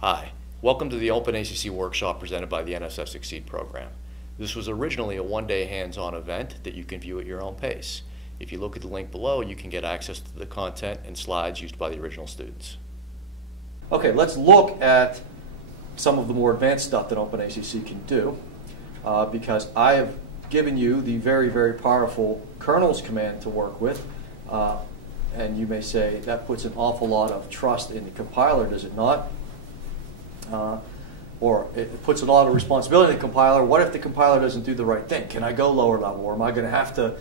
Hi, welcome to the OpenACC workshop presented by the NSF Succeed program. This was originally a one-day hands-on event that you can view at your own pace. If you look at the link below, you can get access to the content and slides used by the original students. Okay, let's look at some of the more advanced stuff that OpenACC can do because I have given you the very, very powerful kernels command to work with. And you may say that puts an awful lot of trust in the compiler, does it not? Or it puts a lot of responsibility in the compiler. What if the compiler doesn't do the right thing? Can I go lower level? Or am I going to have to,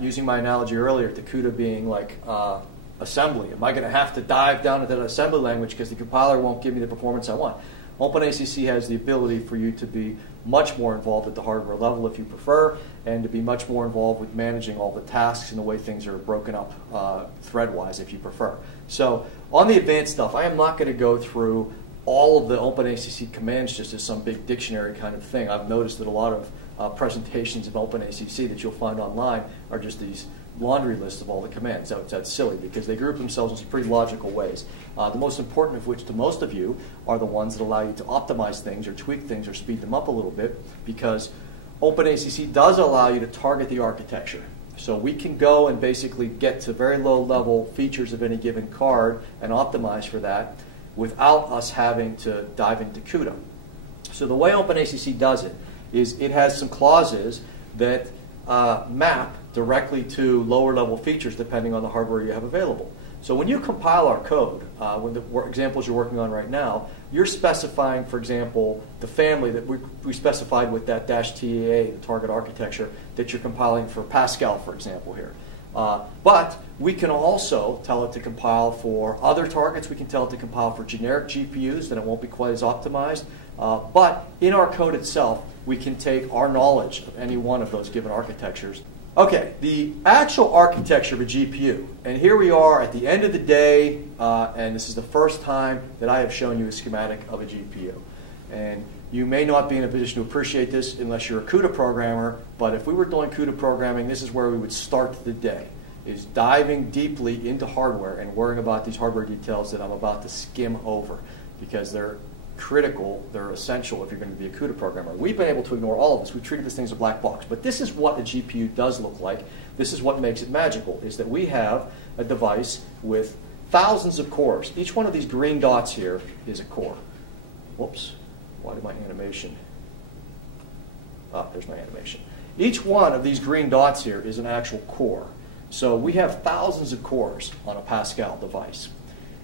using my analogy earlier to Cuda being like assembly, am I going to have to dive down into that assembly language because the compiler won't give me the performance I want? OpenACC has the ability for you to be much more involved at the hardware level if you prefer, and to be much more involved with managing all the tasks and the way things are broken up thread-wise if you prefer. So on the advanced stuff, I am not going to go through all of the OpenACC commands just as some big dictionary kind of thing. I've noticed that a lot of presentations of OpenACC that you'll find online are just these laundry lists of all the commands. That's silly because they group themselves in some pretty logical ways. The most important of which to most of you are the ones that allow you to optimize things or tweak things or speed them up a little bit, because OpenACC does allow you to target the architecture. So we can go and basically get to very low level features of any given card and optimize for that without us having to dive into Cuda. So the way OpenACC does it is it has some clauses that map directly to lower level features depending on the hardware you have available. So when you compile our code, when the examples you're working on right now, you're specifying, for example, the family that we specified with that -TAA, the target architecture, that you're compiling for Pascal, for example, here. But we can also tell it to compile for other targets. We can tell it to compile for generic GPUs, then it won't be quite as optimized. But in our code itself, we can take our knowledge of any one of those given architectures. Okay, the actual architecture of a GPU. And here we are at the end of the day, and this is the first time that I have shown you a schematic of a GPU. And you may not be in a position to appreciate this unless you're a Cuda programmer, but if we were doing Cuda programming, this is where we would start the day, is diving deeply into hardware and worrying about these hardware details that I'm about to skim over, because they're critical, they're essential if you're going to be a Cuda programmer. We've been able to ignore all of this. We've treated this thing as a black box. But this is what a GPU does look like. This is what makes it magical, is that we have a device with thousands of cores. Each one of these green dots here is a core. Whoops. Why did my animation? There's my animation. Each one of these green dots here is an actual core. So we have thousands of cores on a Pascal device.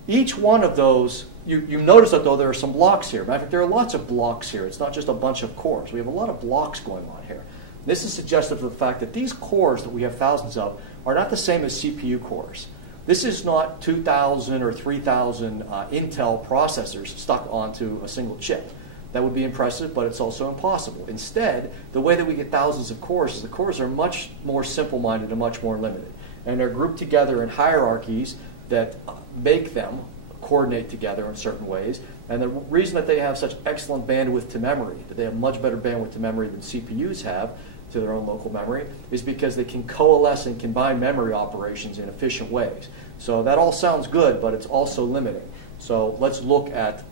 Each one of those, you notice that though there are some blocks here. Matter of fact, there are lots of blocks here. It's not just a bunch of cores. We have a lot of blocks going on here. This is suggestive of the fact that these cores that we have thousands of are not the same as CPU cores. This is not 2,000 or 3,000 Intel processors stuck onto a single chip. That would be impressive, but it's also impossible. Instead, the way that we get thousands of cores is the cores are much more simple-minded and much more limited. And they're grouped together in hierarchies that make them coordinate together in certain ways. And the reason that they have such excellent bandwidth to memory, that they have much better bandwidth to memory than CPUs have to their own local memory, is because they can coalesce and combine memory operations in efficient ways. So that all sounds good, but it's also limiting. So let's look at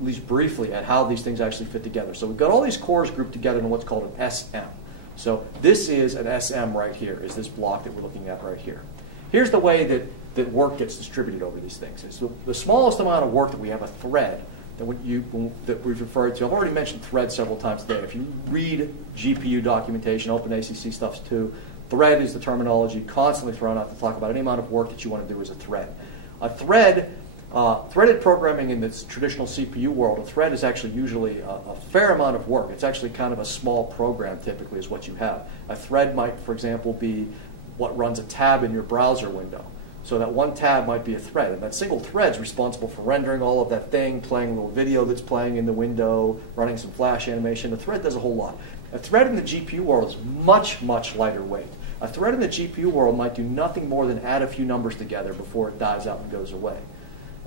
least briefly at how these things actually fit together. So we've got all these cores grouped together in what's called an SM. So this is an SM right here, is this block that we're looking at right here. Here's the way that work gets distributed over these things. So the smallest amount of work that we have, a thread, that we've referred to. I've already mentioned thread several times today. If you read GPU documentation, OpenACC stuff too, thread is the terminology constantly thrown out to talk about any amount of work that you want to do as a thread. A thread, threaded programming in this traditional CPU world, a thread is actually usually a fair amount of work. It's actually kind of a small program typically is what you have. A thread might, for example, be what runs a tab in your browser window. So that one tab might be a thread, and that single thread is responsible for rendering all of that thing, playing a little video that's playing in the window, running some flash animation. A thread does a whole lot. A thread in the GPU world is much, much lighter weight. A thread in the GPU world might do nothing more than add a few numbers together before it dies out and goes away.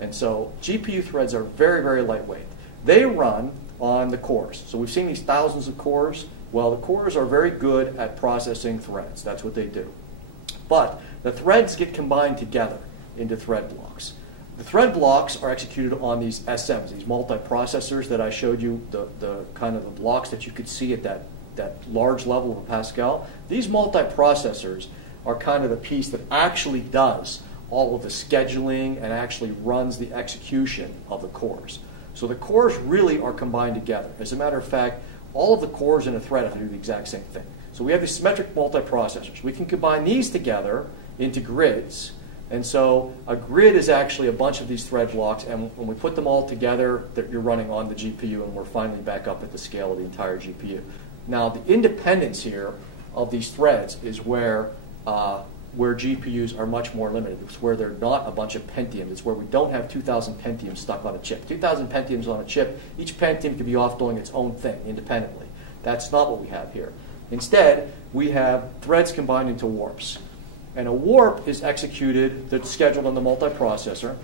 And so GPU threads are very, very lightweight. They run on the cores. So we've seen these thousands of cores. Well, the cores are very good at processing threads. That's what they do. But the threads get combined together into thread blocks. The thread blocks are executed on these SMs, these multiprocessors that I showed you, the kind of the blocks that you could see at that large level of Pascal. These multiprocessors are kind of the piece that actually does all of the scheduling and actually runs the execution of the cores. So the cores really are combined together. As a matter of fact, all of the cores in a thread have to do the exact same thing. So we have these symmetric multiprocessors. We can combine these together into grids. And so a grid is actually a bunch of these thread blocks, and when we put them all together, you're running on the GPU, and we're finally back up at the scale of the entire GPU. Now, the independence here of these threads is where GPUs are much more limited. It's where they're not a bunch of Pentiums. It's where we don't have 2,000 Pentiums stuck on a chip. 2,000 Pentiums on a chip, each Pentium can be off doing its own thing independently. That's not what we have here. Instead, we have threads combined into warps. And a warp is executed, that's scheduled on the multiprocessor,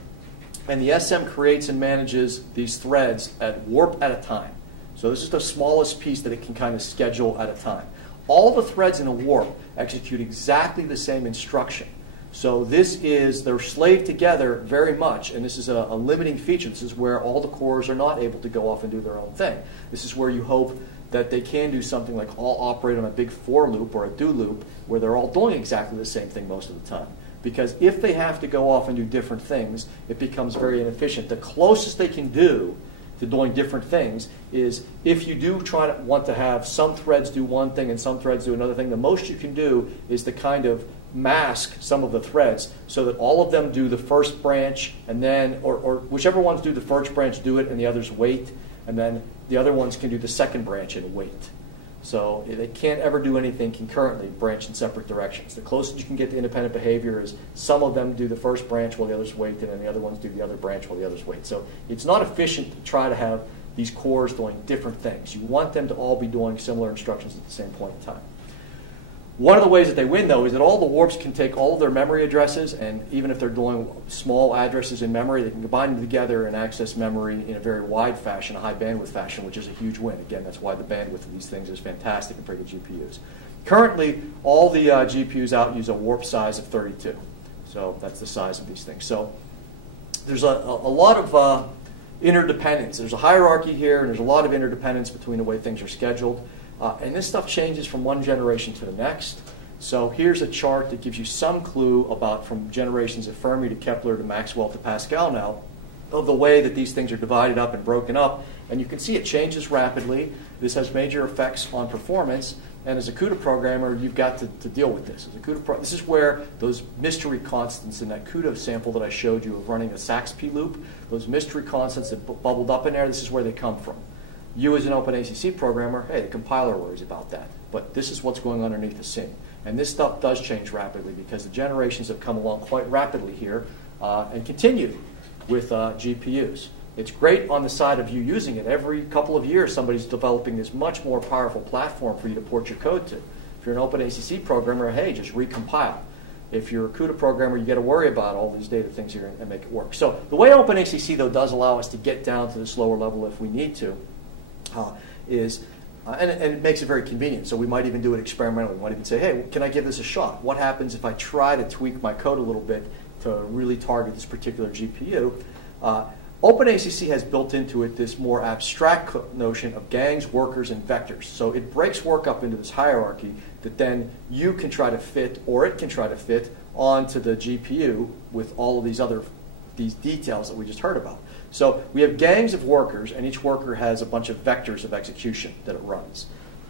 and the SM creates and manages these threads at warp at a time. So this is the smallest piece that it can kind of schedule at a time. All the threads in a warp execute exactly the same instruction. So they're slaved together very much, and this is a limiting feature. This is where all the cores are not able to go off and do their own thing. This is where you hope that they can do something like all operate on a big for loop or a do loop where they're all doing exactly the same thing most of the time. Because if they have to go off and do different things, it becomes very inefficient. The closest they can do to doing different things is if you do want to have some threads do one thing and some threads do another thing, the most you can do is to kind of mask some of the threads so that all of them do the first branch and then, or whichever ones do the first branch do it and the others wait, and then the other ones can do the second branch and wait. So they can't ever do anything concurrently, branch in separate directions. The closest you can get to independent behavior is some of them do the first branch while the others wait, and then the other ones do the other branch while the others wait. So it's not efficient to try to have these cores doing different things. You want them to all be doing similar instructions at the same point in time. One of the ways that they win, though, is that all the warps can take all of their memory addresses, and even if they're doing small addresses in memory, they can combine them together and access memory in a very wide fashion, a high bandwidth fashion, which is a huge win. Again, that's why the bandwidth of these things is fantastic compared to GPUs. Currently, all the GPUs out use a warp size of 32. So that's the size of these things. So there's a lot of interdependence. There's a hierarchy here, and there's a lot of interdependence between the way things are scheduled. And this stuff changes from one generation to the next. So here's a chart that gives you some clue about from generations of Fermi to Kepler to Maxwell to Pascal now, of the way that these things are divided up and broken up. And you can see it changes rapidly. This has major effects on performance. And as a Cuda programmer, you've got to deal with this. As a Cuda this is where those mystery constants in that Cuda sample that I showed you of running a Sax-P loop, those mystery constants that bubbled up in there, this is where they come from. You as an OpenACC programmer, hey, the compiler worries about that. But this is what's going on underneath the scene. And this stuff does change rapidly because the generations have come along quite rapidly here and continue with GPUs. It's great on the side of you using it. Every couple of years, somebody's developing this much more powerful platform for you to port your code to. If you're an OpenACC programmer, hey, just recompile. If you're a Cuda programmer, you got to worry about all these data things here and make it work. So the way OpenACC, though, does allow us to get down to this lower level if we need to, and it makes it very convenient. So we might even do it experimentally. We might even say, hey, can I give this a shot? What happens if I try to tweak my code a little bit to really target this particular GPU? OpenACC has built into it this more abstract notion of gangs, workers, and vectors. So it breaks work up into this hierarchy that then you can try to fit, or it can try to fit, onto the GPU with all of these details that we just heard about. So we have gangs of workers, and each worker has a bunch of vectors of execution that it runs.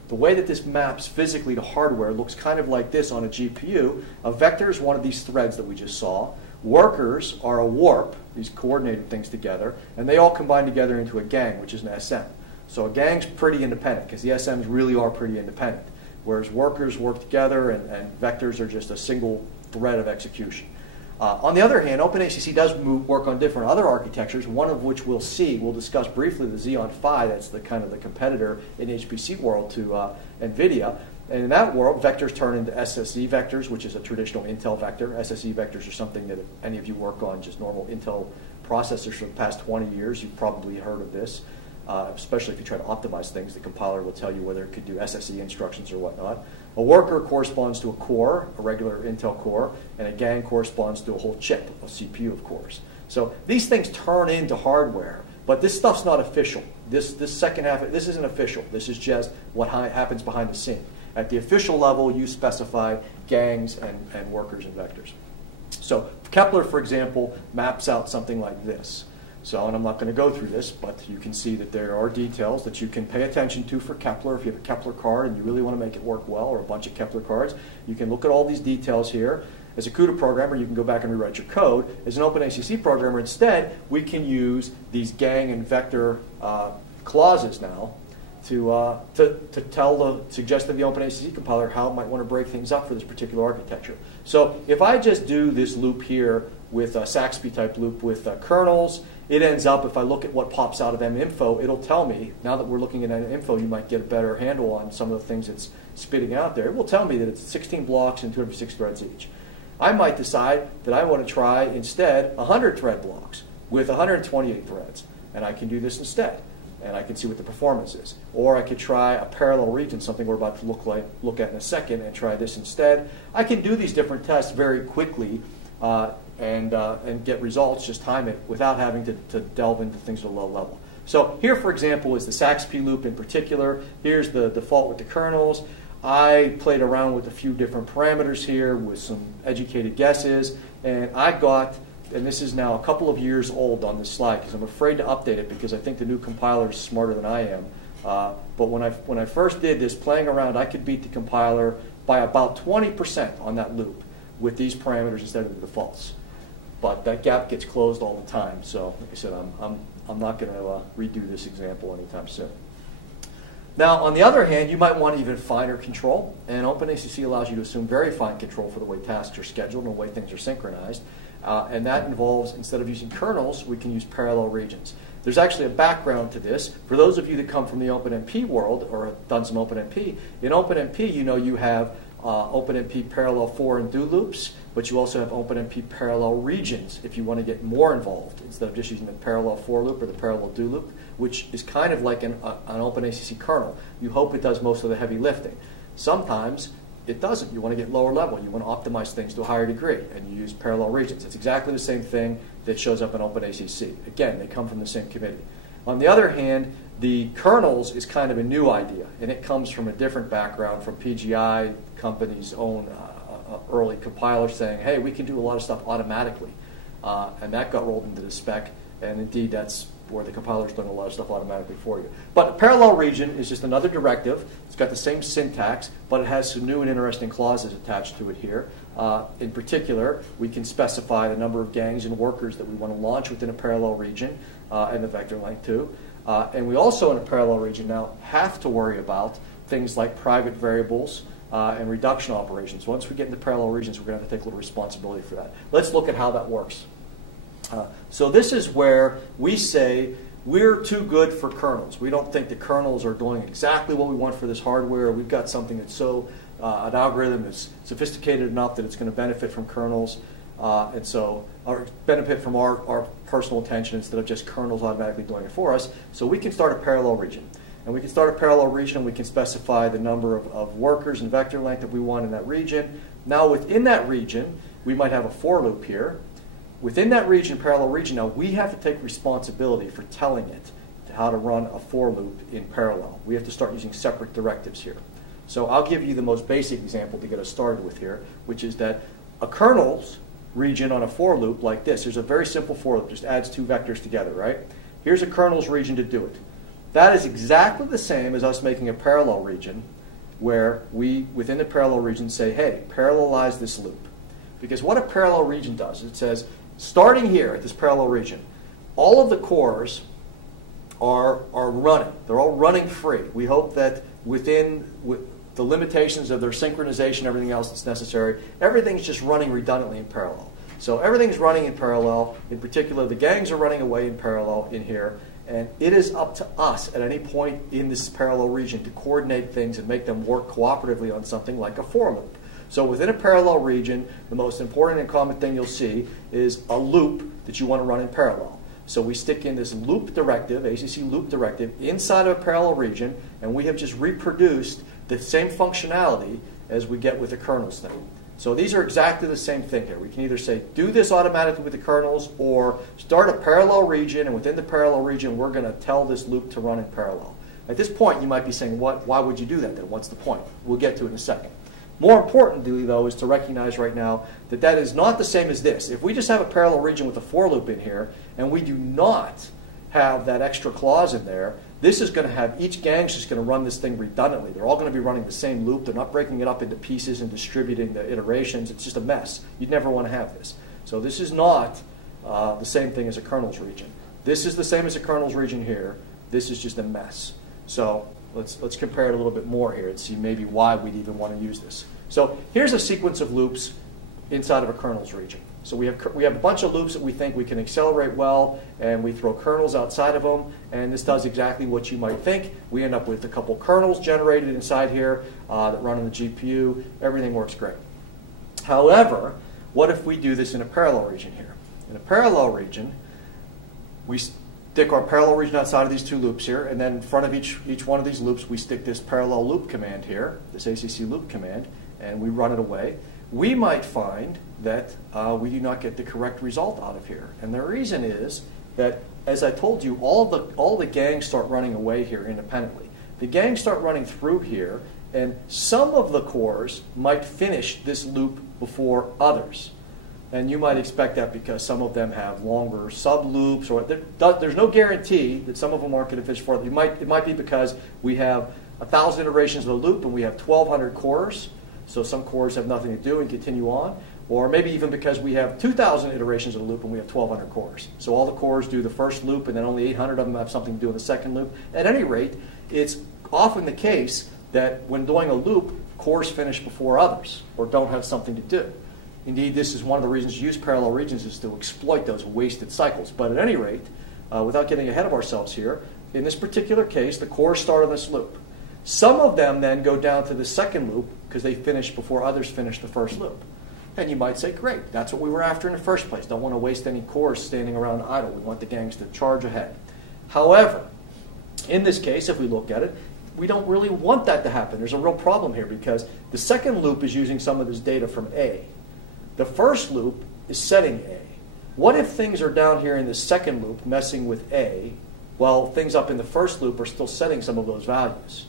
The way that this maps physically to hardware looks kind of like this on a GPU. A vector is one of these threads that we just saw. Workers are a warp, these coordinated things together, and they all combine together into a gang, which is an SM. So a gang's pretty independent, because the SMs really are pretty independent, whereas workers work together, and vectors are just a single thread of execution. On the other hand, OpenACC does work on different other architectures, one of which we'll discuss briefly, the Xeon Phi. That's the kind of the competitor in the HPC world to NVIDIA. And in that world, vectors turn into Sse vectors, which is a traditional Intel vector. Sse vectors are something that if any of you work on just normal Intel processors for the past 20 years, you've probably heard of this. Especially if you try to optimize things, the compiler will tell you whether it could do SSE instructions or whatnot. A worker corresponds to a core, a regular Intel core, and a gang corresponds to a whole chip, a CPU of cores. So these things turn into hardware, but this stuff's not official. This second half, this isn't official. This is just what happens behind the scene. At the official level, you specify gangs and workers and vectors. So Kepler, for example, maps out something like this. So, and I'm not going to go through this, but you can see that there are details that you can pay attention to for Kepler. If you have a Kepler card and you really want to make it work well, or a bunch of Kepler cards, you can look at all these details here. As a Cuda programmer, you can go back and rewrite your code. As an OpenACC programmer, instead, we can use these gang and vector clauses now to suggest to the OpenACC compiler how it might want to break things up for this particular architecture. So if I just do this loop here with a Saxby type loop with kernels, it ends up, if I look at what pops out of minfo, it'll tell me, now that we're looking at minfo, you might get a better handle on some of the things it's spitting out there. It will tell me that it's 16 blocks and 256 threads each. I might decide that I want to try instead 100 thread blocks with 128 threads, and I can do this instead, and I can see what the performance is. Or I could try a parallel region, something we're about to look at in a second, and try this instead. I can do these different tests very quickly and get results, just time it, without having to delve into things at a low level. So here, for example, is the Saxby loop in particular. Here's the default with the kernels. I played around with a few different parameters here with some educated guesses, and I got, and this is now a couple of years old on this slide because I'm afraid to update it because I think the new compiler is smarter than I am. But when I first did this, playing around, I could beat the compiler by about 20% on that loop with these parameters instead of the defaults. But that gap gets closed all the time, so like I said, I'm not going to redo this example anytime soon. Now, on the other hand, you might want even finer control, and OpenACC allows you to assume very fine control for the way tasks are scheduled and the way things are synchronized. And that involves, instead of using kernels, we can use parallel regions. There's actually a background to this. For those of you that come from the OpenMP world or have done some OpenMP, in OpenMP, you know you have OpenMP parallel for and do loops, but you also have OpenMP parallel regions if you want to get more involved, instead of just using the parallel for loop or the parallel do loop, which is kind of like an OpenACC kernel. You hope it does most of the heavy lifting. Sometimes it doesn't. You want to get lower level. You want to optimize things to a higher degree, and you use parallel regions. It's exactly the same thing that shows up in OpenACC. Again, they come from the same committee. On the other hand, the kernels is kind of a new idea, and it comes from a different background from PGI company's own early compiler saying, hey, we can do a lot of stuff automatically. And that got rolled into the spec, and indeed that's where the compiler's done a lot of stuff automatically for you. But a parallel region is just another directive. It's got the same syntax, but it has some new and interesting clauses attached to it here. In particular, we can specify the number of gangs and workers that we want to launch within a parallel region, and the vector length too. And we also, in a parallel region now, have to worry about things like private variables and reduction operations. Once we get into parallel regions, we're going to have to take a little responsibility for that. Let's look at how that works. So this is where we say we're too good for kernels. We don't think the kernels are doing exactly what we want for this hardware. We've got something that's so, an algorithm that's sophisticated enough that it's going to benefit from kernels, and so or benefit from our personal attention instead of just kernels automatically doing it for us. So we can start a parallel region. And we can start a parallel region, and we can specify the number of workers and vector length that we want in that region. Now within that region, we might have a for loop here. Within that region, parallel region, now we have to take responsibility for telling it how to run a for loop in parallel. We have to start using separate directives here. So I'll give you the most basic example to get us started with here, which is that a kernels region on a for loop like this, there's a very simple for loop, just adds two vectors together, right? Here's a kernels region to do it. That is exactly the same as us making a parallel region where we, within the parallel region, say, hey, parallelize this loop. Because what a parallel region does, it says, starting here at this parallel region, all of the cores are running. They're all running free. We hope that within the limitations of their synchronization, everything else that's necessary, everything's just running redundantly in parallel. So everything's running in parallel. In particular, the gangs are running away in parallel in here. And it is up to us at any point in this parallel region to coordinate things and make them work cooperatively on something like a for loop. So within a parallel region, the most important and common thing you'll see is a loop that you want to run in parallel. So we stick in this loop directive, ACC loop directive, inside of a parallel region, and we have just reproduced the same functionality as we get with the kernels thing. So these are exactly the same thing here. We can either say, do this automatically with the kernels, or start a parallel region, and within the parallel region, we're going to tell this loop to run in parallel. At this point, you might be saying, why would you do that then? What's the point? We'll get to it in a second. More importantly, though, is to recognize right now that that is not the same as this. If we just have a parallel region with a for loop in here, and we do not have that extra clause in there, this is going to have, each gang's just going to run this thing redundantly. They're all going to be running the same loop. They're not breaking it up into pieces and distributing the iterations. It's just a mess. You'd never want to have this. So this is not the same thing as a kernels region. This is the same as a kernels region here. This is just a mess. So let's compare it a little bit more here and see maybe why we'd even want to use this. So here's a sequence of loops inside of a kernels region. So we have a bunch of loops that we think we can accelerate well, and we throw kernels outside of them, and this does exactly what you might think. We end up with a couple kernels generated inside here that run on the GPU. Everything works great. However, what if we do this in a parallel region here? In a parallel region, we stick our parallel region outside of these two loops here, and then in front of each one of these loops, we stick this parallel loop command here, this ACC loop command, and we run it away. We might find that we do not get the correct result out of here. And the reason is that, as I told you, all the gangs start running away here independently. The gangs start running through here, and some of the cores might finish this loop before others. And you might expect that because some of them have longer sub-loops, or there's no guarantee that some of them aren't going to finish before. It might be because we have 1,000 iterations of the loop and we have 1,200 cores. So some cores have nothing to do and continue on. Or maybe even because we have 2,000 iterations of the loop and we have 1,200 cores. So all the cores do the first loop, and then only 800 of them have something to do in the second loop. At any rate, it's often the case that when doing a loop, cores finish before others or don't have something to do. Indeed, this is one of the reasons you use parallel regions, is to exploit those wasted cycles. But at any rate, without getting ahead of ourselves here, in this particular case, the cores start on this loop. Some of them then go down to the second loop because they finish before others finish the first loop. And you might say, great, that's what we were after in the first place. Don't want to waste any cores standing around idle. We want the gangs to charge ahead. However, in this case, if we look at it, we don't really want that to happen. There's a real problem here because the second loop is using some of this data from A. The first loop is setting A. What if things are down here in the second loop messing with A, while things up in the first loop are still setting some of those values?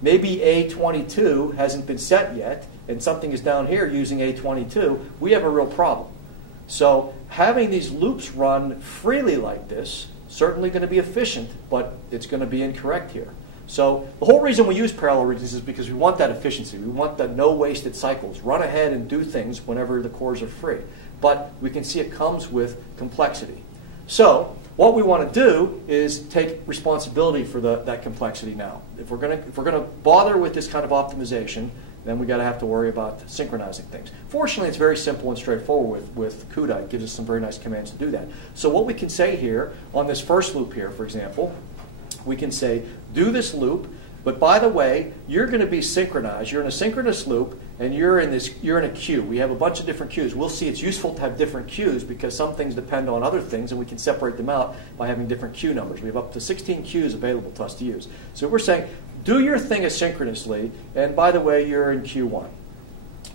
Maybe A22 hasn't been set yet, and something is down here using A22. We have a real problem. So having these loops run freely like this, certainly going to be efficient, but it's going to be incorrect here. So the whole reason we use parallel regions is because we want that efficiency. We want the no wasted cycles. Run ahead and do things whenever the cores are free. But we can see it comes with complexity. So what we want to do is take responsibility for that complexity now. If we're going to bother with this kind of optimization, then we've got to have to worry about synchronizing things. Fortunately, it's very simple and straightforward with Cuda. It gives us some very nice commands to do that. So what we can say here on this first loop here, for example, we can say, do this loop, but by the way, you're going to be synchronized. You're in a synchronous loop, and you're in a queue. We have a bunch of different queues. We'll see it's useful to have different queues because some things depend on other things, and we can separate them out by having different queue numbers. We have up to 16 queues available to us to use. So we're saying, do your thing asynchronously, and by the way, you're in queue 1.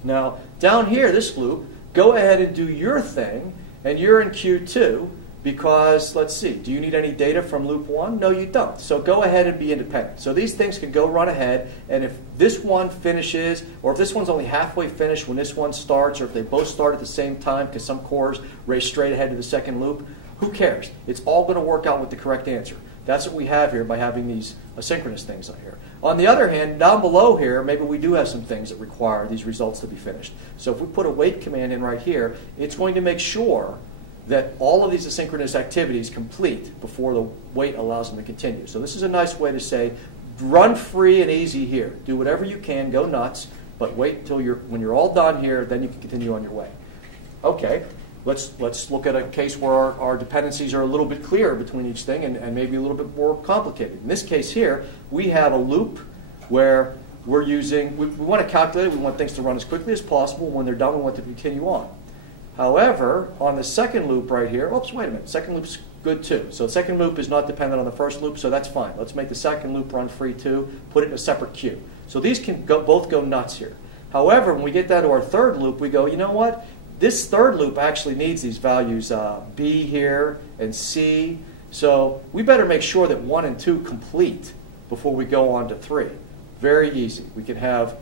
Now, down here, this loop, go ahead and do your thing, and you're in queue 2. Because, let's see, do you need any data from loop 1? No, you don't. So go ahead and be independent. So these things can go run ahead, and if this one finishes, or if this one's only halfway finished when this one starts, or if they both start at the same time because some cores race straight ahead to the second loop, who cares? It's all going to work out with the correct answer. That's what we have here by having these asynchronous things on here. On the other hand, down below here, maybe we do have some things that require these results to be finished. So if we put a wait command in right here, it's going to make sure that all of these asynchronous activities complete before the wait allows them to continue. So this is a nice way to say, run free and easy here. Do whatever you can, go nuts, but wait until when you're all done here, then you can continue on your way. Okay, let's look at a case where our dependencies are a little bit clearer between each thing and maybe a little bit more complicated. In this case here, we have a loop where we're using, we want to calculate it, we want things to run as quickly as possible. When they're done, we want to continue on. However, on the second loop right here, oops, wait a minute, second loop's good too. So the second loop is not dependent on the first loop, so that's fine. Let's make the second loop run free too, put it in a separate queue. So these can both go nuts here. However, when we get down to our third loop, we go, you know what? This third loop actually needs these values B here and C. So we better make sure that 1 and 2 complete before we go on to 3. Very easy. We can have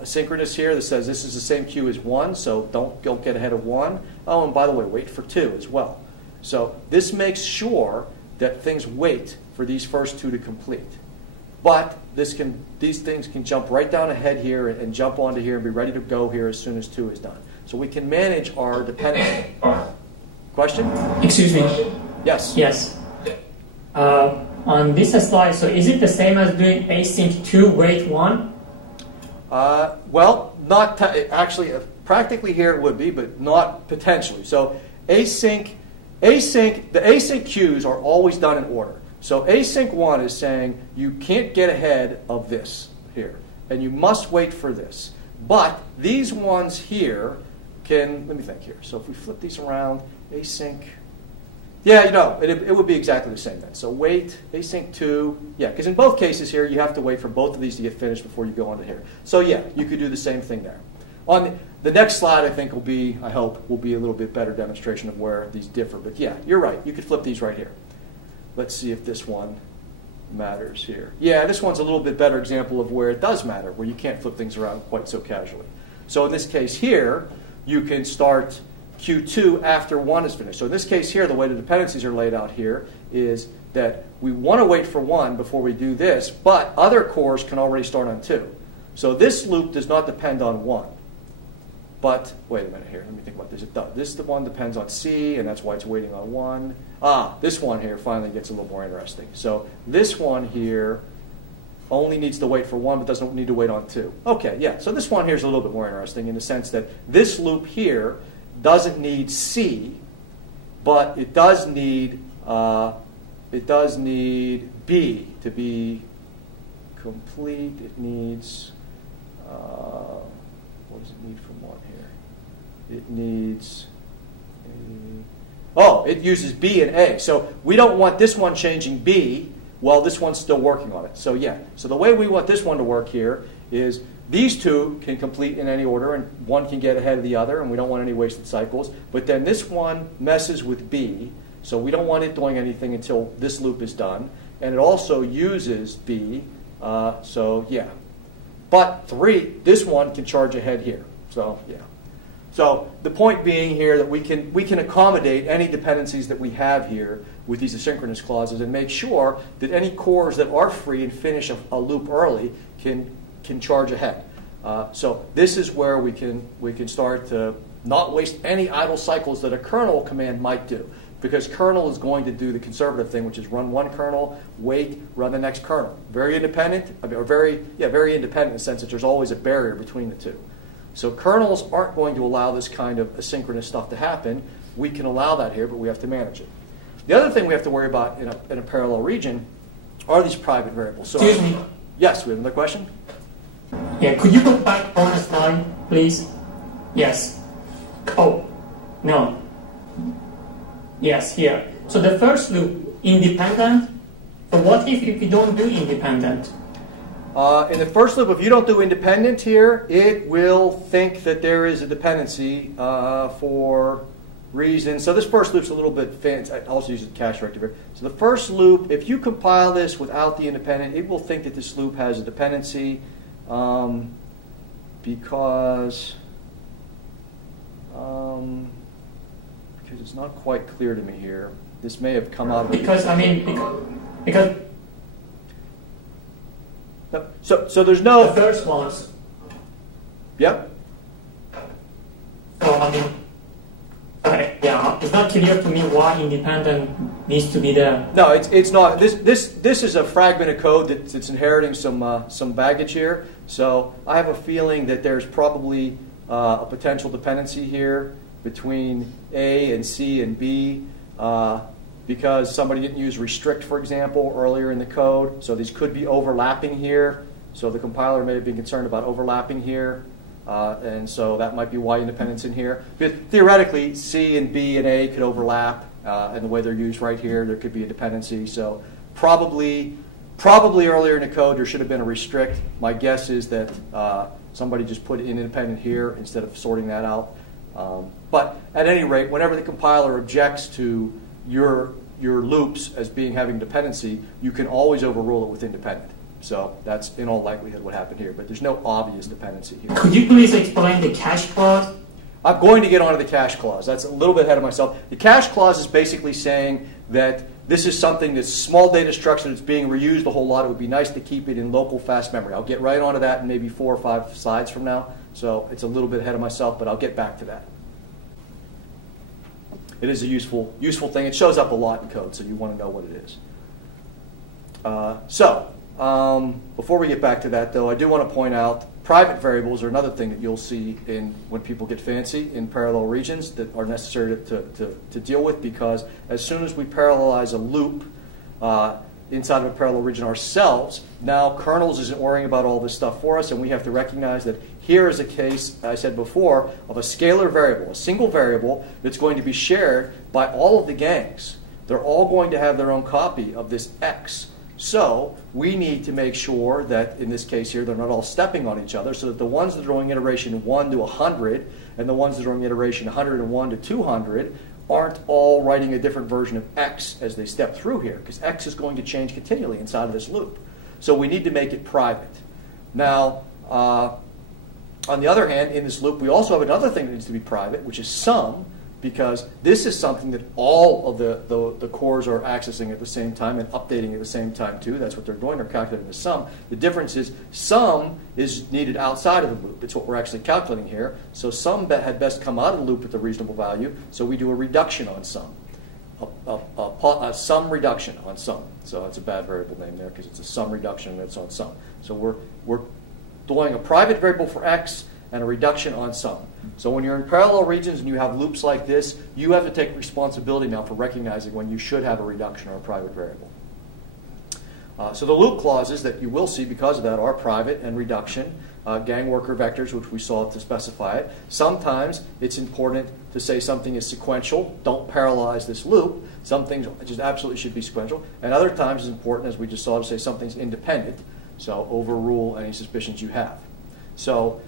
a synchronous here that says this is the same queue as 1, so don't get ahead of 1. Oh, and by the way, wait for 2 as well. So this makes sure that things wait for these first 2 to complete. But these things can jump right down ahead here and jump onto here and be ready to go here as soon as 2 is done. So we can manage our dependency. Question? Excuse me. Yes. Yes. On this slide, so is it the same as doing async 2, wait 1? Well, not actually. Practically here it would be, but not potentially. So the async queues are always done in order. So async 1 is saying you can't get ahead of this here, and you must wait for this. But these ones here can, let me think here. So if we flip these around, async, yeah, you know, it would be exactly the same then. So wait, async 2, yeah, because in both cases here, you have to wait for both of these to get finished before you go on to here. So yeah, you could do the same thing there. On the next slide, I think will be, I hope, will be a little bit better demonstration of where these differ. But yeah, you're right. You could flip these right here. Let's see if this one matters here. Yeah, this one's a little bit better example of where it does matter, where you can't flip things around quite so casually. So in this case here, you can start Q2 after 1 is finished. So in this case here, the way the dependencies are laid out here is that we want to wait for 1 before we do this, but other cores can already start on 2. So this loop does not depend on 1. But, wait a minute here, let me think about this. It does. This one depends on C, and that's why it's waiting on 1. This one here finally gets a little more interesting. So this one here only needs to wait for 1, but doesn't need to wait on 2. Okay, yeah, so this one here is a little bit more interesting in the sense that this loop here doesn't need C, but it does need B to be complete. It needs, what does it need from 1 here? It needs it uses B and A. So we don't want this one changing B while this one's still working on it. So yeah, so the way we want this one to work here is these 2 can complete in any order and 1 can get ahead of the other, and we don't want any wasted cycles. But then this one messes with B, so we don't want it doing anything until this loop is done. And it also uses B, so yeah. But 3, this one can charge ahead here. So yeah. So the point being here that we can accommodate any dependencies that we have here with these asynchronous clauses and make sure that any cores that are free and finish a loop early can charge ahead. So this is where we can start to not waste any idle cycles that a kernel command might do, because kernel is going to do the conservative thing, which is run one kernel, wait, run the next kernel. Very independent, or very independent in the sense that there's always a barrier between the two. So kernels aren't going to allow this kind of asynchronous stuff to happen. We can allow that here, but we have to manage it. The other thing we have to worry about in a parallel region are these private variables. So, excuse me. Yes, we have another question? Yeah, could you go back on the slide, please? Yes. Oh, no. Yes, here. So the first loop, independent. So what if we don't do independent? In the first loop, if you don't do independent here, it will think that there is a dependency for reasons. So this first loop's a little bit fancy. I also use the cache directive here. So the first loop, if you compile this without the independent, it will think that this loop has a dependency because it's not quite clear to me here. This may have come out of because So there's no the first ones. Yep. So okay, yeah, it's not clear to me why independent needs to be there. No, it's not. This is a fragment of code that's inheriting some baggage here. So I have a feeling that there's probably a potential dependency here between A and C and B. Because somebody didn't use restrict, for example, earlier in the code. So these could be overlapping here. So the compiler may have been concerned about overlapping here. And so that might be why independence in here. Because theoretically, C and B and A could overlap. And the way they're used right here, there could be a dependency. So probably Probably earlier in the code there should have been a restrict. My guess is that somebody just put in independent here instead of sorting that out. But at any rate, whenever the compiler objects to your loops as having dependency, you can always overrule it with independent. So that's in all likelihood what happened here, but there's no obvious dependency here. Could you please explain the cache clause? I'm going to get onto the cache clause. That's a little bit ahead of myself. The cache clause is basically saying that this is something that's small data structure that's being reused a whole lot. It would be nice to keep it in local fast memory. I'll get right onto that in maybe 4 or 5 slides from now. So it's a little bit ahead of myself, but I'll get back to that. It is a useful thing. It shows up a lot in code, so you want to know what it is. Before we get back to that, though, I do want to point out private variables are another thing that you'll see when people get fancy in parallel regions that are necessary to deal with, because as soon as we parallelize a loop inside of a parallel region ourselves, now kernels isn't worrying about all this stuff for us, and we have to recognize that here is a case, I said before, of a scalar variable, a single variable that's going to be shared by all of the gangs. They're all going to have their own copy of this x. So we need to make sure that, in this case here, they're not all stepping on each other, so that the ones that are doing iteration 1 to 100 and the ones that are doing iteration 101 to 200 aren't all writing a different version of x as they step through here, because x is going to change continually inside of this loop. So we need to make it private. Now, on the other hand, in this loop, we also have another thing that needs to be private, which is sum, because this is something that all of the cores are accessing at the same time and updating at the same time too. That's what they're doing. They're calculating the sum. The difference is sum is needed outside of the loop. It's what we're actually calculating here. So sum had best come out of the loop with a reasonable value. So we do a reduction on sum, a sum reduction on sum. So it's a bad variable name there because it's a sum reduction and it's on sum. So we're doing a private variable for x and a reduction on sum. So when you're in parallel regions and you have loops like this, you have to take responsibility now for recognizing when you should have a reduction or a private variable. So the loop clauses that you will see because of that are private and reduction, gang worker vectors, which we saw to specify it. Sometimes it's important to say something is sequential. Don't parallelize this loop. Some things just absolutely should be sequential. And other times it's important, as we just saw, to say something's independent. So overrule any suspicions you have. So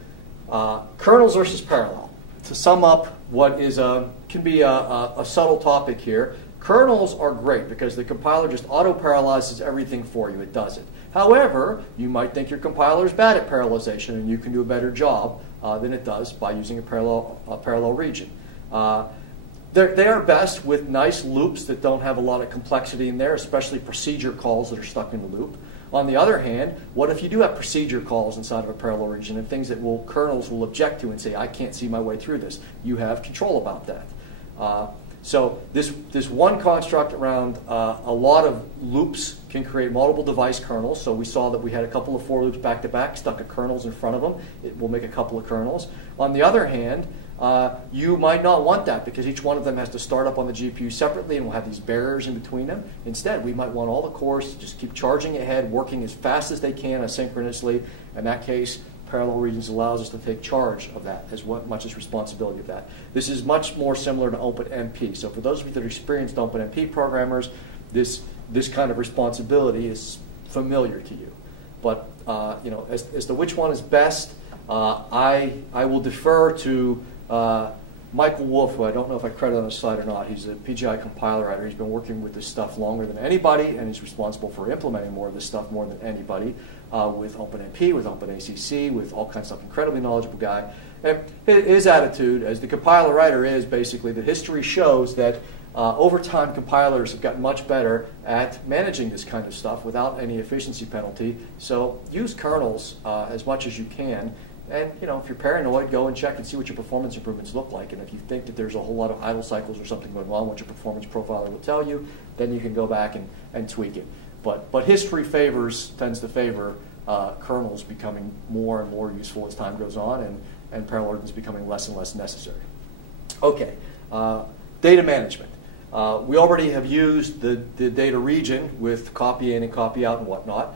kernels versus parallel. To sum up what is can be a subtle topic here, kernels are great because the compiler just auto-parallelizes everything for you. It does it. However, you might think your compiler is bad at parallelization and you can do a better job than it does by using a parallel region. They are best with nice loops that don't have a lot of complexity in there, especially procedure calls that are stuck in the loop. On the other hand, what if you do have procedure calls inside of a parallel region and things that kernels will object to and say, I can't see my way through this? You have control about that. So this one construct around a lot of loops can create multiple device kernels. So we saw that we had a couple of for loops back to back, stuck a kernels in front of them. It will make a couple of kernels. On the other hand, you might not want that because each one of them has to start up on the GPU separately and we'll have these barriers in between them. Instead, we might want all the cores to just keep charging ahead, working as fast as they can asynchronously. In that case, parallel regions allows us to take charge of that, as much as responsibility of that. This is much more similar to OpenMP. So for those of you that are experienced OpenMP programmers, this kind of responsibility is familiar to you. But as to which one is best, I will defer to Michael Wolf, who I don't know if I credit on the slide or not. He's a PGI compiler writer. He's been working with this stuff longer than anybody, and he's responsible for implementing more of this stuff more than anybody with OpenMP, with OpenACC, with all kinds of stuff. Incredibly knowledgeable guy. And his attitude as the compiler writer is basically the history shows that over time compilers have gotten much better at managing this kind of stuff without any efficiency penalty. So use kernels as much as you can. And if you're paranoid, go and check and see what your performance improvements look like. And if you think that there's a whole lot of idle cycles or something going on, what your performance profiler will tell you, then you can go back and tweak it. But history tends to favor kernels becoming more and more useful as time goes on, and parallel is becoming less and less necessary. Okay, data management. We already have used the data region with copy in and copy out and whatnot,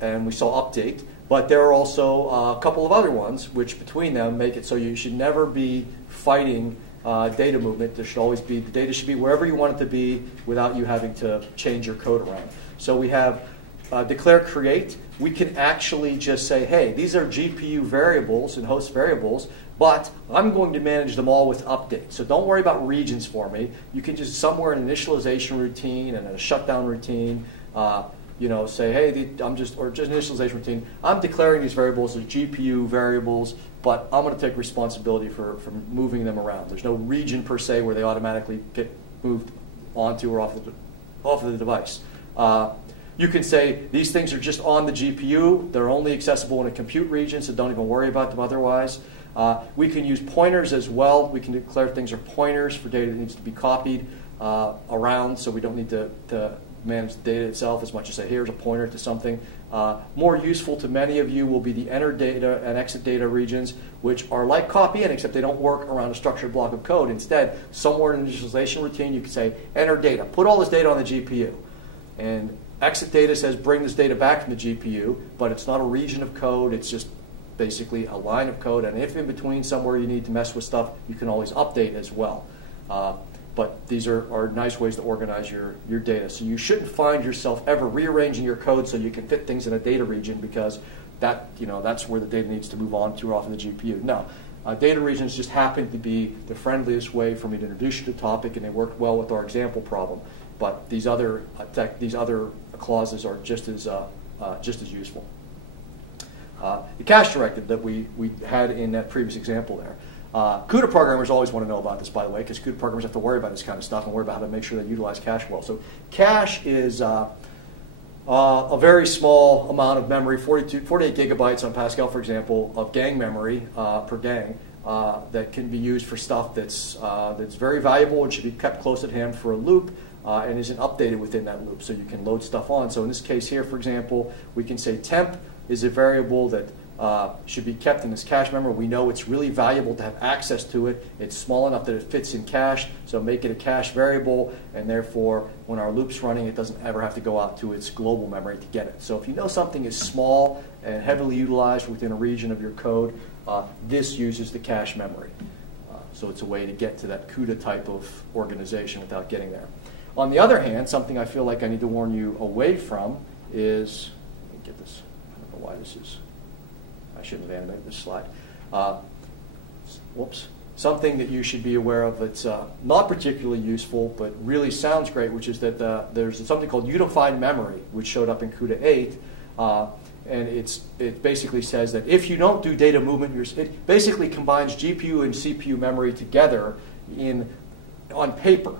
and we saw update. But there are also a couple of other ones which between them make it so you should never be fighting data movement. There should always be, the data should be wherever you want it to be without you having to change your code around. So we have declare create, we can actually just say, hey, these are GPU variables and host variables, but I'm going to manage them all with updates. So don't worry about regions for me. You can just somewhere in an initialization routine and a shutdown routine, say, hey, or just an initialization routine. I'm declaring these variables as GPU variables, but I'm going to take responsibility for moving them around. There's no region per se where they automatically get moved onto or off of the device. You can say these things are just on the GPU. They're only accessible in a compute region, so don't even worry about them otherwise. We can use pointers as well. We can declare things are pointers for data that needs to be copied around, so we don't need to manage the data itself as much as say, here's a pointer to something. More useful to many of you will be the enter data and exit data regions, which are like copy in, except they don't work around a structured block of code. Instead, somewhere in an initialization routine, you can say, enter data. Put all this data on the GPU. And exit data says, bring this data back from the GPU, but it's not a region of code. It's just basically a line of code. And if in between somewhere you need to mess with stuff, you can always update as well. But these are nice ways to organize your data. So you shouldn't find yourself ever rearranging your code so you can fit things in a data region, because that's where the data needs to move on to or off of the GPU. No, data regions just happen to be the friendliest way for me to introduce you to the topic, and they worked well with our example problem. But these other clauses are just as useful. The cache directive that we had in that previous example there. Cuda programmers always want to know about this, by the way, because Cuda programmers have to worry about this kind of stuff and worry about how to make sure they utilize cache well. So cache is a very small amount of memory, 48 gigabytes on Pascal, for example, of gang memory per gang that can be used for stuff that's very valuable and should be kept close at hand for a loop and isn't updated within that loop, so you can load stuff on. So in this case here, for example, we can say temp is a variable that should be kept in this cache memory. We know it's really valuable to have access to it. It's small enough that it fits in cache, so make it a cache variable, and therefore when our loop's running, it doesn't ever have to go out to its global memory to get it. So if you know something is small and heavily utilized within a region of your code, this uses the cache memory. So it's a way to get to that Cuda type of organization without getting there. On the other hand, something I feel like I need to warn you away from is, let me get this, I don't know why this is, I shouldn't have animated this slide. Whoops. Something that you should be aware of that's not particularly useful, but really sounds great, which is that there's something called unified memory, which showed up in Cuda 8. And it basically says that if you don't do data movement, it basically combines GPU and CPU memory together on paper.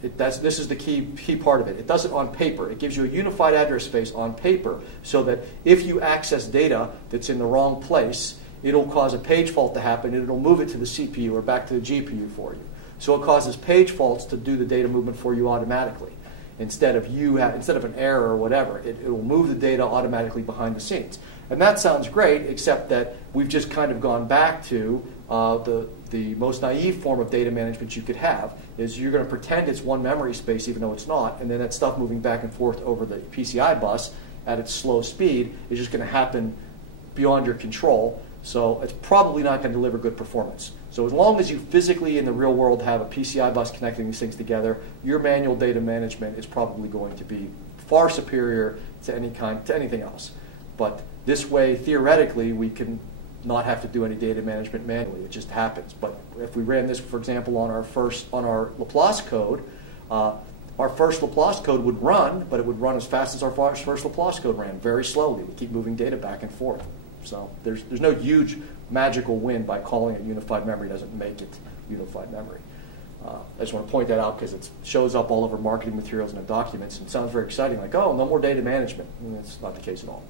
This is the key part of it. It does it on paper. It gives you a unified address space on paper, so that if you access data that's in the wrong place, it'll cause a page fault to happen, and it'll move it to the CPU or back to the GPU for you. So it causes page faults to do the data movement for you automatically. Instead of an error or whatever, it will move the data automatically behind the scenes. And that sounds great, except that we've just kind of gone back to the most naive form of data management you could have, is you're going to pretend it's one memory space even though it's not, and then that stuff moving back and forth over the PCI bus at its slow speed is just going to happen beyond your control. So it's probably not going to deliver good performance. So as long as you physically in the real world have a PCI bus connecting these things together, your manual data management is probably going to be far superior to anything else. But this way, theoretically, we can not have to do any data management manually. It just happens. But if we ran this, for example, on our Laplace code, our first Laplace code would run, but it would run as fast as our first Laplace code ran, very slowly. We keep moving data back and forth. So there's no huge magical win by calling it unified memory. It doesn't make it unified memory. I just want to point that out because it shows up all over marketing materials and in documents, and it sounds very exciting, like, oh, no more data management. And that's not the case at all.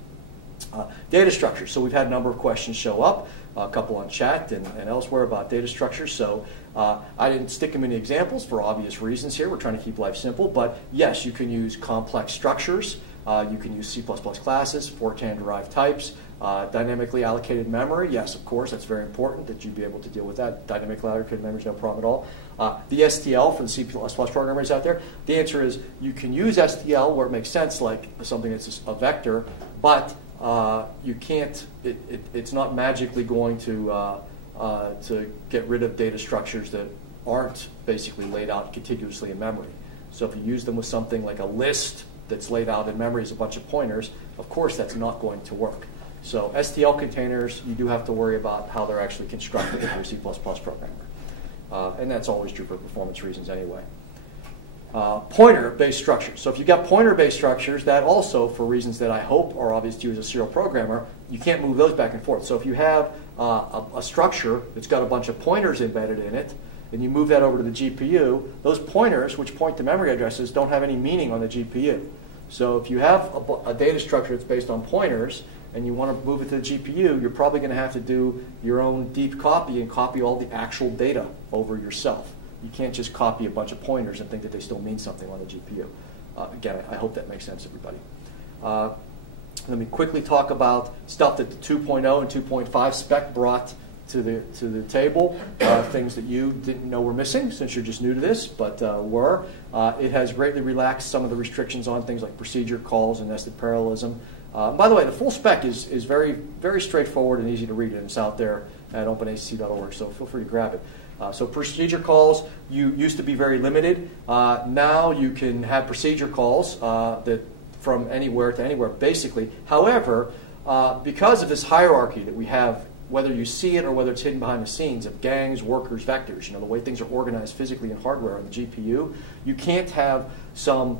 Data structures. So we've had a number of questions show up, a couple on chat and elsewhere about data structures. So I didn't stick them in the examples for obvious reasons here. We're trying to keep life simple. But yes, you can use complex structures. You can use C++ classes, Fortran-derived types, dynamically allocated memory. Yes, of course, that's very important that you be able to deal with that. Dynamically allocated memory is no problem at all. The STL for the C++ programmers out there, the answer is you can use STL where it makes sense, like something that's a vector, but you can't. It's not magically going to get rid of data structures that aren't basically laid out contiguously in memory. So if you use them with something like a list that's laid out in memory as a bunch of pointers, of course that's not going to work. So STL containers, you do have to worry about how they're actually constructed if you're a C++ programmer. And that's always true for performance reasons anyway. Pointer-based structures. So if you've got pointer-based structures, that also, for reasons that I hope are obvious to you as a serial programmer, you can't move those back and forth. So if you have a structure that's got a bunch of pointers embedded in it, and you move that over to the GPU, those pointers, which point to memory addresses, don't have any meaning on the GPU. So if you have a data structure that's based on pointers, and you want to move it to the GPU, you're probably going to have to do your own deep copy and copy all the actual data over yourself. You can't just copy a bunch of pointers and think that they still mean something on the GPU. Again, I hope that makes sense, everybody. Let me quickly talk about stuff that the 2.0 and 2.5 spec brought to the table, things that you didn't know were missing since you're just new to this, but were. It has greatly relaxed some of the restrictions on things like procedure calls and nested parallelism. By the way, the full spec is very, very straightforward and easy to read, and it's out there at openacc.org, so feel free to grab it. So procedure calls used to be very limited. Now you can have procedure calls that from anywhere to anywhere, basically. However, because of this hierarchy that we have, whether you see it or whether it's hidden behind the scenes, of gangs, workers, vectors, the way things are organized physically in hardware on the GPU, you can't have some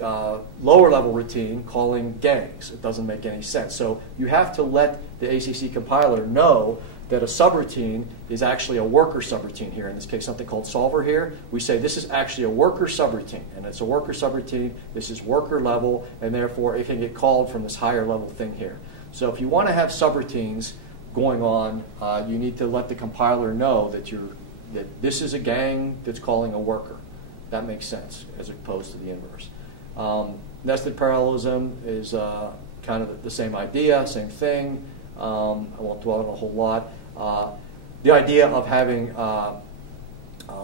lower level routine calling gangs. It doesn't make any sense. So you have to let the ACC compiler know that a subroutine is actually a worker subroutine here. In this case, something called solver here. We say this is actually a worker subroutine, and it's a worker subroutine. This is worker level, and therefore it can get called from this higher level thing here. So if you want to have subroutines going on, you need to let the compiler know that this is a gang that's calling a worker. That makes sense as opposed to the inverse. Nested parallelism is kind of the same idea, same thing. I won't dwell on it a whole lot. The idea of having a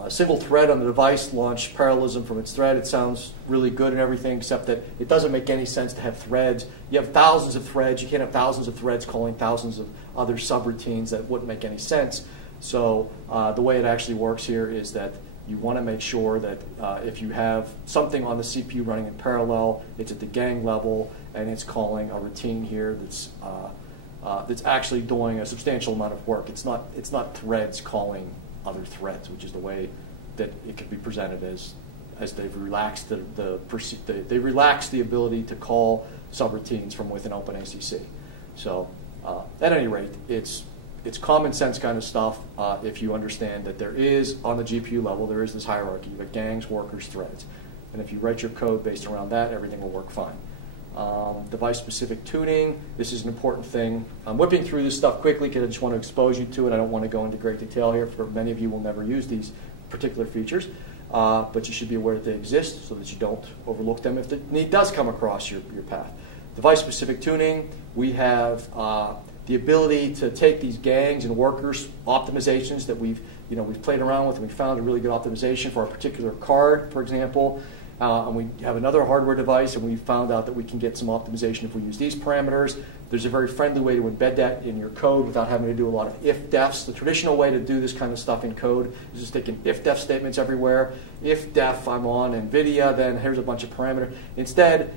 single thread on the device launch parallelism from its thread, it sounds really good and everything, except that it doesn't make any sense to have threads. You have thousands of threads. You can't have thousands of threads calling thousands of other subroutines. That wouldn't make any sense. So the way it actually works here is that you want to make sure that if you have something on the CPU running in parallel, it's at the gang level, and it's calling a routine here that's actually doing a substantial amount of work. It's not threads calling other threads, which is the way that it could be presented as they've relaxed they relaxed the ability to call subroutines from within OpenACC. So at any rate, it's common sense kind of stuff if you understand that there is, on the GPU level, there is this hierarchy. You have gangs, workers, threads. And if you write your code based around that, everything will work fine. Device-specific tuning, this is an important thing. I'm whipping through this stuff quickly because I just want to expose you to it. I don't want to go into great detail here, for many of you will never use these particular features. But you should be aware that they exist so that you don't overlook them if the need does come across your path. Device-specific tuning, we have the ability to take these gangs and workers optimizations that we've played around with, and we found a really good optimization for a particular card, for example. And we have another hardware device, and we found out that we can get some optimization if we use these parameters. There's a very friendly way to embed that in your code without having to do a lot of if-defs. The traditional way to do this kind of stuff in code is just taking if-def statements everywhere. If-def, I'm on NVIDIA, then here's a bunch of parameters. Instead,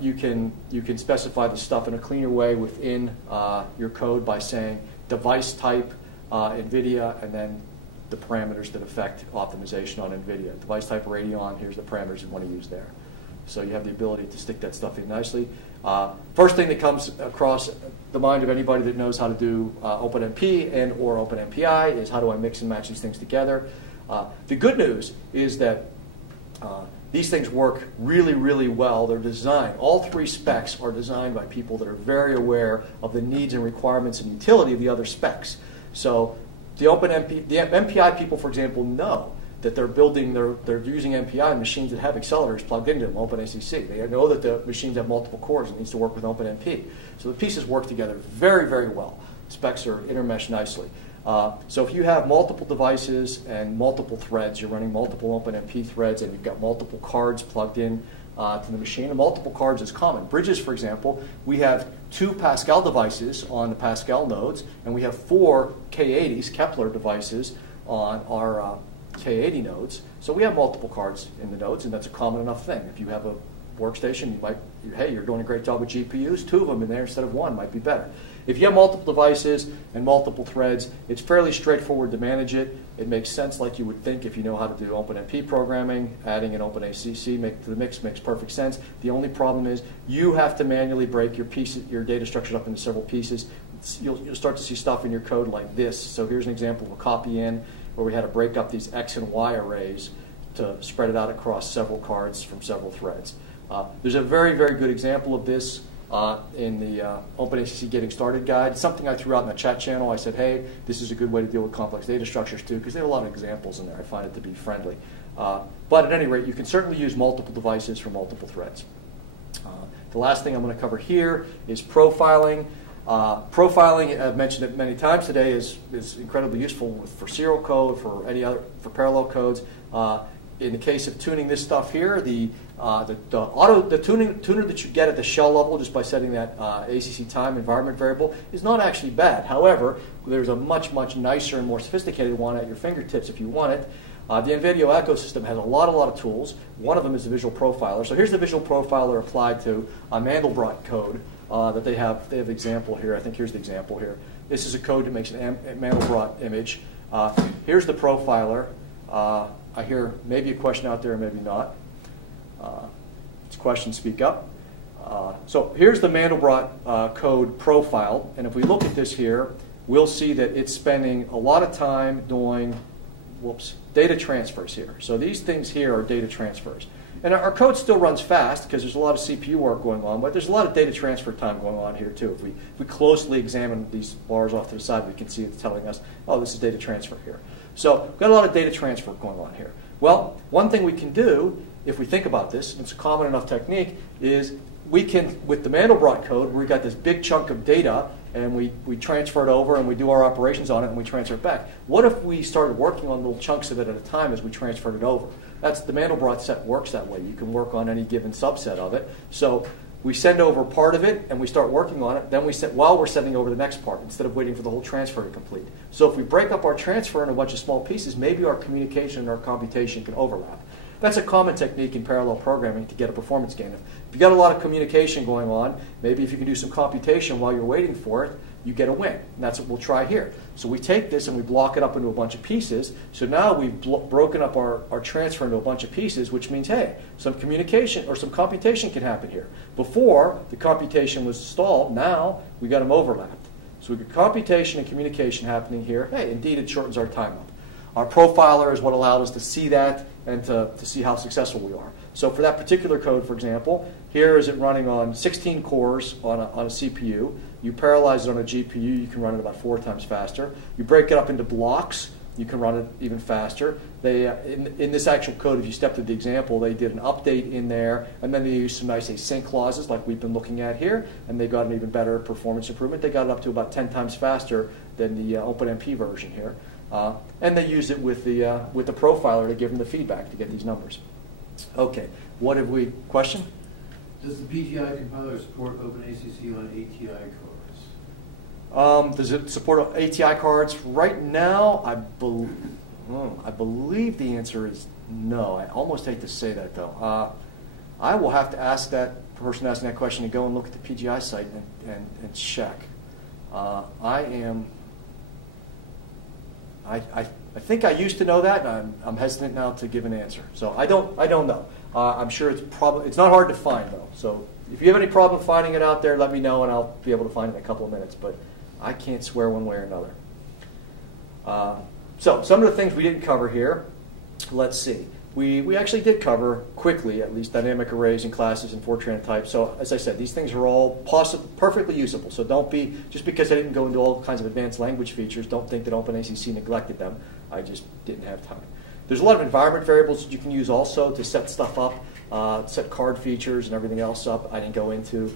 you can specify the stuff in a cleaner way within your code by saying device type NVIDIA, and then the parameters that affect optimization on NVIDIA. Device type Radeon, here's the parameters you want to use there. So you have the ability to stick that stuff in nicely. First thing that comes across the mind of anybody that knows how to do OpenMP and or OpenMPI is how do I mix and match these things together. The good news is that these things work really, really well. They're designed, all three specs are designed by people that are very aware of the needs and requirements and utility of the other specs. So the MPI people, for example, know that they're using MPI machines that have accelerators plugged into them, OpenACC. They know that the machines have multiple cores and needs to work with OpenMP. So the pieces work together very, very well. Specs are intermeshed nicely. So if you have multiple devices and multiple threads, you're running multiple OpenMP threads, and you've got multiple cards plugged in to the machine, and multiple cards is common. Bridges, for example, we have 2 Pascal devices on the Pascal nodes, and we have 4 K80s, Kepler devices, on our K80 nodes. So we have multiple cards in the nodes, and that's a common enough thing. If you have a workstation, hey, you're doing a great job with GPUs, 2 of them in there instead of 1 might be better. If you have multiple devices and multiple threads, it's fairly straightforward to manage it. It makes sense like you would think if you know how to do OpenMP programming. Adding an OpenACC to the mix makes perfect sense. The only problem is you have to manually break your data structured up into several pieces. You'll start to see stuff in your code like this. So here's an example of a copy in where we had to break up these X and Y arrays to spread it out across several cards from several threads. There's a very, very good example of this in the OpenACC Getting Started guide. Something I threw out in the chat channel. I said, hey, this is a good way to deal with complex data structures too, because they have a lot of examples in there. I find it to be friendly. But at any rate, you can certainly use multiple devices for multiple threads. The last thing I'm going to cover here is profiling. Profiling, I've mentioned it many times today, is incredibly useful for serial code, for parallel codes. In the case of tuning this stuff here, the tuner that you get at the shell level just by setting that ACC time environment variable is not actually bad. However, there's a much, much nicer and more sophisticated one at your fingertips if you want it. The NVIDIA ecosystem has a lot of tools. One of them is the visual profiler. So here's the visual profiler applied to a Mandelbrot code that they have. They have an example here. I think here's the example here. This is a code that makes a Mandelbrot image. Here's the profiler. I hear maybe a question out there, maybe not. It's a question, speak up. So here's the Mandelbrot code profile. And if we look at this here, we'll see that it's spending a lot of time doing data transfers here. So these things here are data transfers. And our code still runs fast because there's a lot of CPU work going on, but there's a lot of data transfer time going on here too. If we closely examine these bars off to the side, we can see it's telling us, oh, this is data transfer here. So we've got a lot of data transfer going on here. Well, one thing we can do, if we think about this, and it's a common enough technique, is we can, with the Mandelbrot code, we've got this big chunk of data, and we transfer it over, and we do our operations on it, and we transfer it back. What if we started working on little chunks of it at a time as we transferred it over? The Mandelbrot set works that way. You can work on any given subset of it. So we send over part of it, and we start working on it. Then while we're sending over the next part, instead of waiting for the whole transfer to complete. So if we break up our transfer in a bunch of small pieces, maybe our communication and our computation can overlap. That's a common technique in parallel programming to get a performance gain. If you've got a lot of communication going on, maybe if you can do some computation while you're waiting for it, you get a win. And that's what we'll try here. So we take this and we block it up into a bunch of pieces. So now we've broken up our transfer into a bunch of pieces, which means, hey, some communication or some computation can happen here. Before, the computation was stalled. Now, we got them overlapped. So we've got computation and communication happening here. Hey, indeed, it shortens our time up. Our profiler is what allowed us to see that and to see how successful we are. So for that particular code, for example, here is it running on 16 cores on a CPU. You parallelize it on a GPU, you can run it about 4 times faster. You break it up into blocks, you can run it even faster. They, in this actual code, if you step through the example, they did an update in there, and then they used some nice async clauses like we've been looking at here, and they got an even better performance improvement. They got it up to about 10 times faster than the OpenMP version here. And they used it with the profiler to give them the feedback to get these numbers. Okay, what have we, question? Does the PGI compiler support OpenACC on ATI cards? Does it support ATI cards? Right now, I believe the answer is no. I almost hate to say that, though. I will have to ask that person asking that question to go and look at the PGI site and check. I think I used to know that, and I'm hesitant now to give an answer. So I don't know. I'm sure it's not hard to find, though. So if you have any problem finding it out there, let me know, and I'll be able to find it in a couple of minutes. But I can't swear one way or another. So some of the things we didn't cover here, let's see. We actually did cover quickly, at least, dynamic arrays and classes and Fortran types. So as I said, these things are all perfectly usable. So don't be, just because I didn't go into all kinds of advanced language features, don't think that OpenACC neglected them. I just didn't have time. There's a lot of environment variables that you can use also to set stuff up, set card features and everything else up. I didn't go into.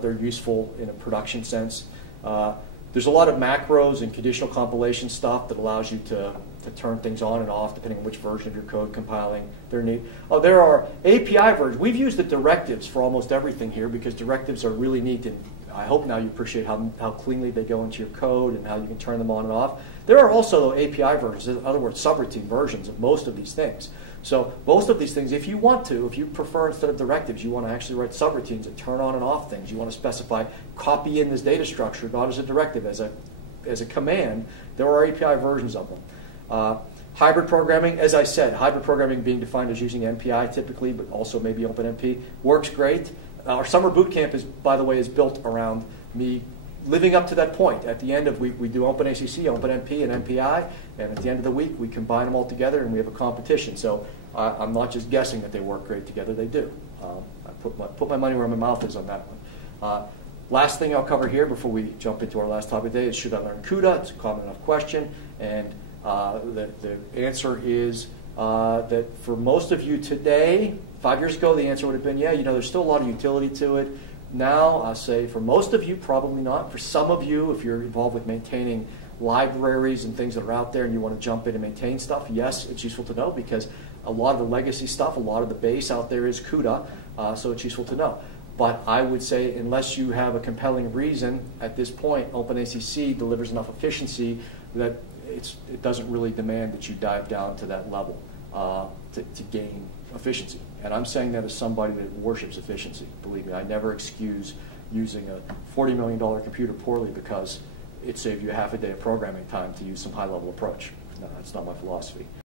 They're useful in a production sense. There's a lot of macros and conditional compilation stuff that allows you to turn things on and off depending on which version of your code compiling. They're neat. Oh, there are API versions. We've used the directives for almost everything here because directives are really neat, and I hope now you appreciate how cleanly they go into your code and how you can turn them on and off. There are also API versions, in other words, subroutine versions of most of these things. So most of these things, if you want to, if you prefer instead of directives, you want to actually write subroutines that turn on and off things. You want to specify copy in this data structure, not as a directive, as a command. There are API versions of them. Hybrid programming, as I said, hybrid programming being defined as using MPI typically, but also maybe OpenMP, works great. Our summer boot camp is, by the way, is built around me living up to that point. At the end of, we do OpenACC, OpenMP, and MPI, and at the end of the week, we combine them all together and we have a competition. So I'm not just guessing that they work great together, they do. I put my money where my mouth is on that one. Last thing I'll cover here before we jump into our last topic today is, should I learn Cuda? It's a common enough question, and the answer is that for most of you today, 5 years ago the answer would have been, yeah, you know, there's still a lot of utility to it. Now, I'll say for most of you, probably not. For some of you, if you're involved with maintaining libraries and things that are out there and you want to jump in and maintain stuff, yes, it's useful to know, because a lot of the legacy stuff, a lot of the base out there is Cuda, so it's useful to know. But I would say, unless you have a compelling reason, at this point, OpenACC delivers enough efficiency that it doesn't really demand that you dive down to that level to gain efficiency. And I'm saying that as somebody that worships efficiency. Believe me, I never excuse using a $40 million computer poorly because it saved you half a day of programming time to use some high-level approach. No, that's not my philosophy.